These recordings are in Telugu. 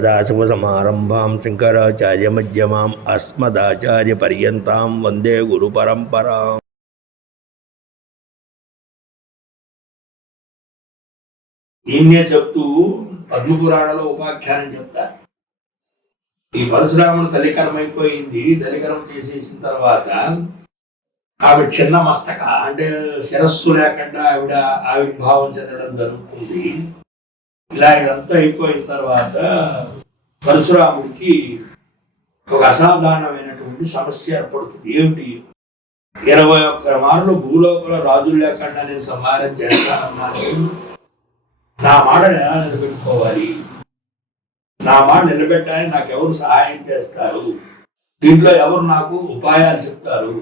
సదాశివసమారంభాం శంకరాచార్యమధ్యమాం అస్మదాచార్యపర్యంతాం వందే గురుపరంపరాం. దీన్నే చెప్తూ పద్మపురాణంలో ఉపాఖ్యానం చెప్తారు. ఈ పరశురాముడు తల్లికరం అయిపోయింది. తల్లికరం చేసేసిన తర్వాత ఆవిడ చిన్న మస్తక అంటే శిరస్సు లేకుండా ఆవిడ ఆవిర్భావం చెందడం జరుగుతుంది. ఇలా ఇదంతా అయిపోయిన తర్వాత పరశురాముడికి ఒక అసాధారణమైనటువంటి సమస్య ఏర్పడుతుంది. ఏమిటి? 21 మార్లు భూలోకంలో రాజులు లేకుండా నేను సంహారం చేస్తానన్నాను. నా మాటను ఎలా నిలబెట్టుకోవాలి? నా మాట నిలబెట్టడానికి నాకు ఎవరు సహాయం చేస్తారు? దీంట్లో ఎవరు నాకు ఉపాయాలు చెప్తారు?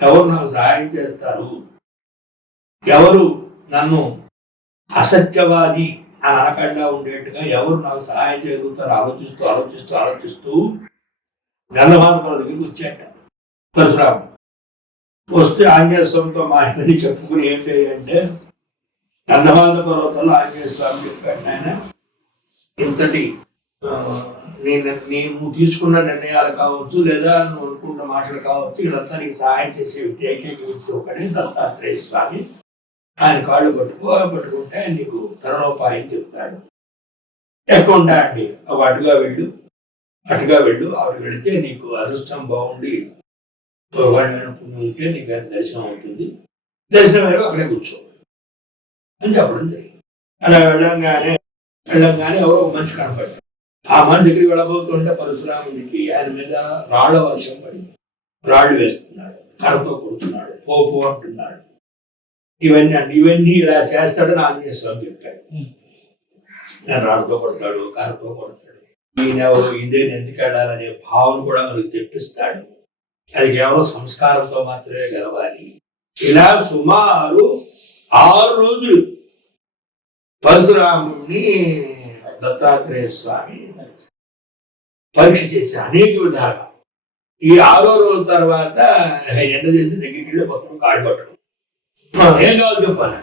ఎవరు నాకు సహాయం చేస్తారు? ఎవరు నన్ను అసత్యవాది అని అనకుండా ఉండేట్టుగా ఎవరు నాకు సహాయం చేయగలుగుతారు? ఆలోచిస్తూ గంధమాధ దగ్గరికి వచ్చాక పరశురాముడు వస్తే ఆంజనేయ స్వామితో మా ఇంటిని చెప్పుకుని ఏం చేయంటే, గంధమాధ పర్వతంలో ఆంజనేయ స్వామి చెప్పాడు, ఆయన ఇంతటి నేను తీసుకున్న నిర్ణయాలు కావచ్చు, లేదా నువ్వు అనుకున్న మాటలు కావచ్చు, ఇదంతా నీకు సహాయం చేసే వ్యక్తి ఏకైక వ్యక్తి ఒకటి దత్తాత్రేయ స్వామి. ఆయన కాళ్ళు పట్టుకుంటే ఆయన నీకు తరుణోపాయం చెప్తాడు. ఎక్కడ ఉంటాయండి? అటుగా వెళ్ళు. ఆవిడ వెళితే నీకు అదృష్టం బాగుండి పుణ్యుడికే నీకు దర్శనం అవుతుంది. దర్శనం అయ్యాక అక్కడే కూర్చో అని చెప్పడం జరిగింది. అలా వెళ్ళంగానే ఎవరో ఒక మనిషి కనపడ్డాడు. ఆ మనిషి దగ్గరికి వెళ్ళబోతుంటే పరశురాముడికి ఆయన మీద రాళ్ల వర్షం పడింది. రాళ్లు వేస్తున్నాడు, కర్రతో కొడుతున్నాడు, పో అంటున్నాడు. ఇవన్నీ ఇలా చేస్తాడని ఆంజనేయ స్వామి చెప్పాడు. నేను రాళ్ళతో కొడతాడు, కర్రతో కొడతాడు, ఇదేని ఎందుకు వెళ్ళాలనే భావన కూడా మనకు తెప్పిస్తాడు. అది కేవలం సంస్కారంతో మాత్రమే గెలవాలి. ఇలా సుమారు 6 రోజులు పరశురాముడిని దత్తాత్రేయ స్వామి పరీక్ష చేసి అనేక విధాలుగా. ఈ 6వ రోజు తర్వాత ఎండ చేసి దగ్గరికి వెళ్ళి మొత్తం కాడు పట్టడం. ఏం కావాలి చెప్పాలి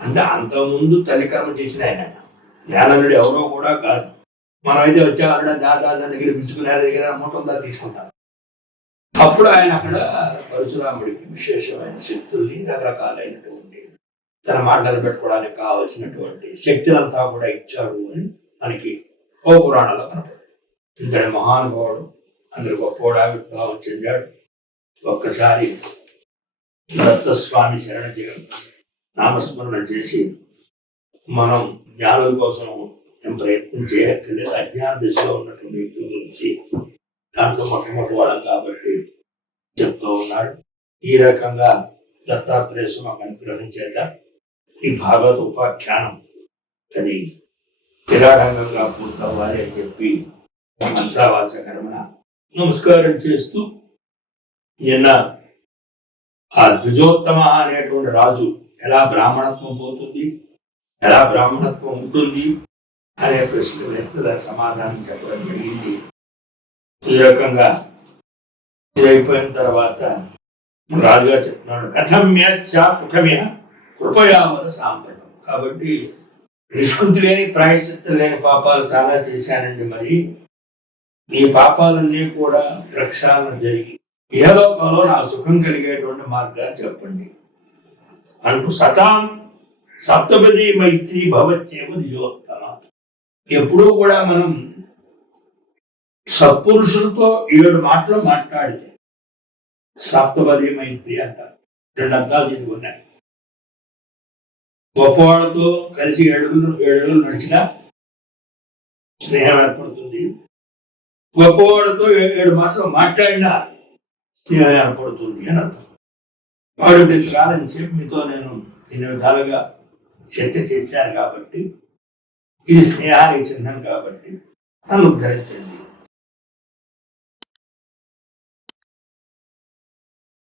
అంటే, అంతకుముందు తల్లికర్మ చేసిన ఆయన జ్ఞానుడు ఎవరో కూడా కాదు. మనమైతే వచ్చాక దాదా దగ్గర పిలుచుకునే దగ్గర మూటందా తీసుకుంటాం. అప్పుడు ఆయన అక్కడ పరశురాముడికి విశేషమైన శక్తుల్ని, రకరకాలైనటువంటి తన మాట నిలబెట్టుకోవడానికి కావలసినటువంటి శక్తులంతా కూడా ఇచ్చాడు అని మనకి ఓ పురాణంలో కనపడుతుంది. ఇంతటి మహానుభావుడు, అందరు గొప్పవాడు ఆవిర్భావం చెందాడు. ఒక్కసారి దత్తస్వామి శరణ చేయడం, నామస్మరణ చేసి మనం జ్ఞానుల కోసం ఏం ప్రయత్నం చేయక్కర్లేదు. అజ్ఞాన దశలో ఉన్నటువంటి వ్యక్తుల గురించి దాంట్లో మొట్టమొదటి వాళ్ళం కాబట్టి చెప్తూ ఉన్నాడు. ఈ రకంగా దత్తాత్రేయ స్వామి అనుగ్రహం చేత ఈ భాగవత ఉపాఖ్యానం అది విరాఢంగా పూర్తవ్వాలి అని చెప్పి మనసావాచ కర్మణ నమస్కారం చేస్తూ, నిన్న ఆ ద్విజోత్తమ అనేటువంటి రాజు ఎలా బ్రాహ్మణత్వం పోతుంది, ఎలా బ్రాహ్మణత్వం ఉంటుంది అనే ప్రశ్న వేస్తే దానికి సమాధానం చెప్పడం జరిగింది. ఈ రకంగా ఇది అయిపోయిన తర్వాత రాజుగా చెప్తున్నాడు, కథమ్య సుఖమ్య కృపయావద సాంప్రదం. కాబట్టి నిష్కృతి లేని, ప్రాయశ్చిత్తం లేని పాపాలు చాలా చేశానండి. మరి ఈ పాపాలన్నీ కూడా ప్రక్షాళన జరిగి ఏలోకంలో నాకు సుఖం కలిగేటువంటి మార్గాన్ని చెప్పండి అంటూ సతాం సప్తపది మైత్రి భవత్యేవ ద్విజోత్తమ. ఎప్పుడూ కూడా మనం సత్పురుషులతో 7 మాటలు మాట్లాడితే సప్తపది మైత్రి అంటారు. 2 అర్థాలు దీనికి ఉన్నాయి. గొప్పవాళ్ళతో కలిసి 7 అడుగులు నడిచినా స్నేహం ఏర్పడుతుంది. గొప్పవాళ్ళతో 7 మాటలు మాట్లాడినా స్నేహం ఏర్పడుతుంది అని అర్థం. వాడి కాలం సేపు మీతో నేను 2 విధాలుగా చర్చ చేశాను కాబట్టి, ఇది స్నేహానికి చిహ్నం కాబట్టి నన్ను ఉద్ధరించండి